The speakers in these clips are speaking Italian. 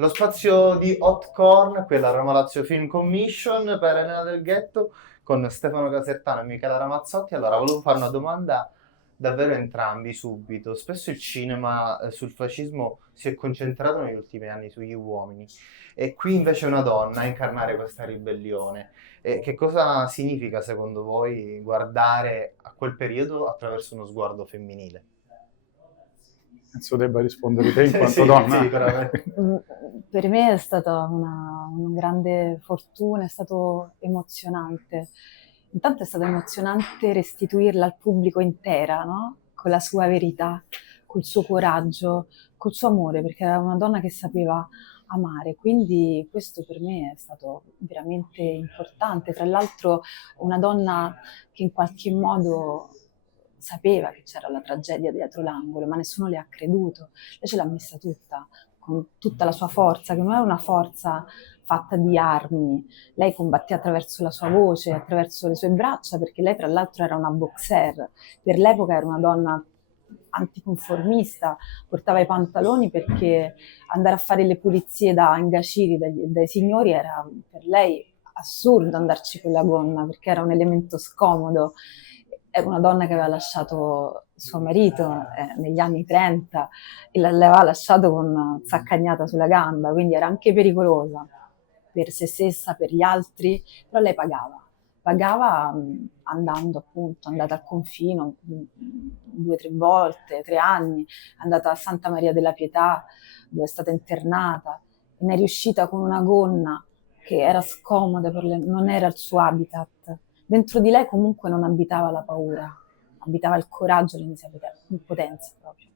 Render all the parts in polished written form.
Lo spazio di Hot Corn, quella Roma Lazio Film Commission per Elena Del Ghetto con Stefano Casertano e Michela Ramazzotti. Allora, volevo fare una domanda davvero a entrambi subito. Spesso il cinema sul fascismo si è concentrato negli ultimi anni sugli uomini e qui invece è una donna a incarnare questa ribellione. E che cosa significa secondo voi guardare a quel periodo attraverso uno sguardo femminile? Penso debba rispondere te in Sì, quanto sì, donna. sicuramente. Per me è stata una grande fortuna, è stato emozionante. Intanto è stato emozionante restituirla al pubblico intera, no? Con la sua verità, col suo coraggio, col suo amore, perché era una donna che sapeva amare. Quindi questo per me è stato veramente importante. Tra l'altro una donna che in qualche modo sapeva che c'era la tragedia dietro l'angolo, ma nessuno le ha creduto. Lei ce l'ha messa tutta, con tutta la sua forza, che non è una forza fatta di armi. Lei combatté attraverso la sua voce, attraverso le sue braccia, perché lei tra l'altro era una boxer. Per l'epoca era una donna anticonformista, portava i pantaloni perché andare a fare le pulizie da ingaciri dai signori era per lei assurdo andarci con la gonna perché era un elemento scomodo. Era una donna che aveva lasciato suo marito negli anni 30 e l'aveva lasciato con zaccagnata sulla gamba, quindi era anche pericolosa per se stessa, per gli altri, però lei pagava andando appunto, è andata al confino 2 o 3 volte, 3 anni, è andata a Santa Maria della Pietà dove è stata internata e ne è riuscita con una gonna che era scomoda, non era il suo habitat. Dentro di lei comunque non abitava la paura, abitava il coraggio e l'impotenza proprio.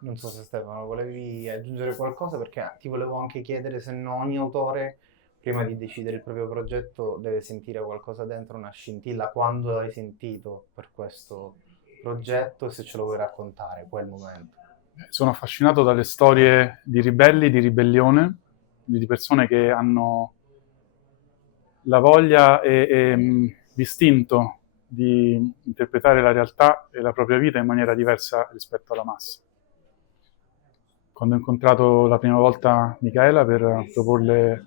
Non so se Stefano volevi aggiungere qualcosa perché ti volevo anche chiedere se no ogni autore prima di decidere il proprio progetto deve sentire qualcosa dentro, una scintilla, quando hai sentito per questo progetto e se ce lo vuoi raccontare, quel momento. Sono affascinato dalle storie di ribelli, di ribellione, di persone che hanno la voglia e l'istinto di interpretare la realtà e la propria vita in maniera diversa rispetto alla massa. Quando ho incontrato la prima volta Michaela per proporle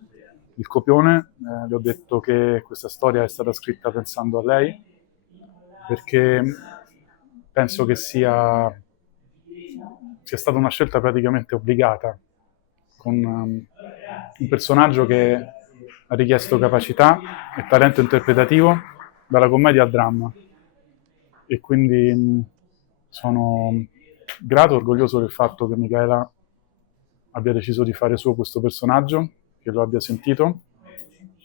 il copione, le ho detto che questa storia è stata scritta pensando a lei, perché penso che sia stata una scelta praticamente obbligata, con un personaggio che ha richiesto capacità e talento interpretativo dalla commedia al dramma. E quindi sono grato e orgoglioso del fatto che Michaela abbia deciso di fare suo questo personaggio, che lo abbia sentito,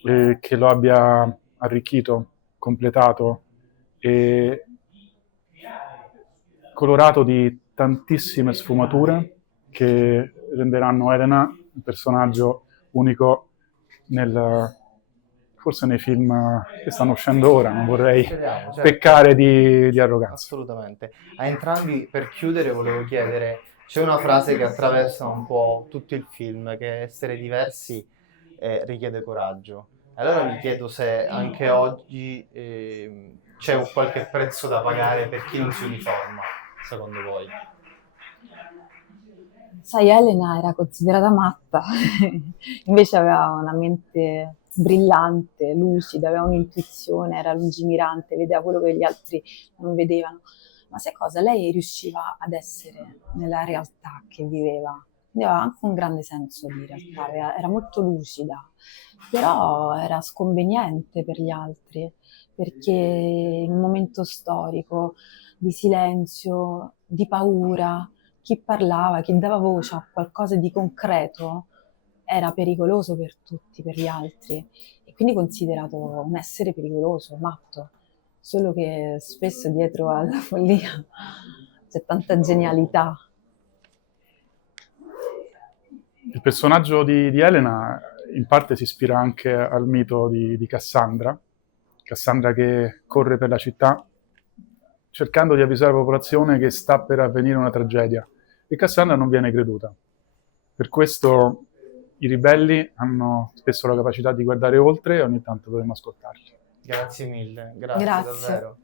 e che lo abbia arricchito, completato e colorato di tantissime sfumature che renderanno Elena un personaggio unico forse nei film che stanno uscendo ora, non vorrei Speriamo, certo. peccare di arroganza. Assolutamente. A entrambi, per chiudere, volevo chiedere, c'è una frase che attraversa un po' tutto il film, che essere diversi richiede coraggio. Allora mi chiedo se anche oggi c'è un qualche prezzo da pagare per chi non si uniforma, secondo voi. Sai, Elena era considerata matta, invece aveva una mente brillante, lucida, aveva un'intuizione, era lungimirante, vedeva quello che gli altri non vedevano. Ma sai cosa? Lei riusciva ad essere nella realtà che viveva, quindi aveva anche un grande senso di realtà, era molto lucida, però era sconveniente per gli altri, perché in un momento storico di silenzio, di paura, chi parlava, chi dava voce a qualcosa di concreto era pericoloso per tutti, per gli altri, e quindi considerato un essere pericoloso, matto. Solo che spesso dietro alla follia c'è tanta genialità. Il personaggio di Elena in parte si ispira anche al mito di Cassandra, Cassandra che corre per la città cercando di avvisare la popolazione che sta per avvenire una tragedia e Cassandra non viene creduta. Per questo i ribelli hanno spesso la capacità di guardare oltre e ogni tanto dovremmo ascoltarli. Grazie mille, grazie Grazie. davvero.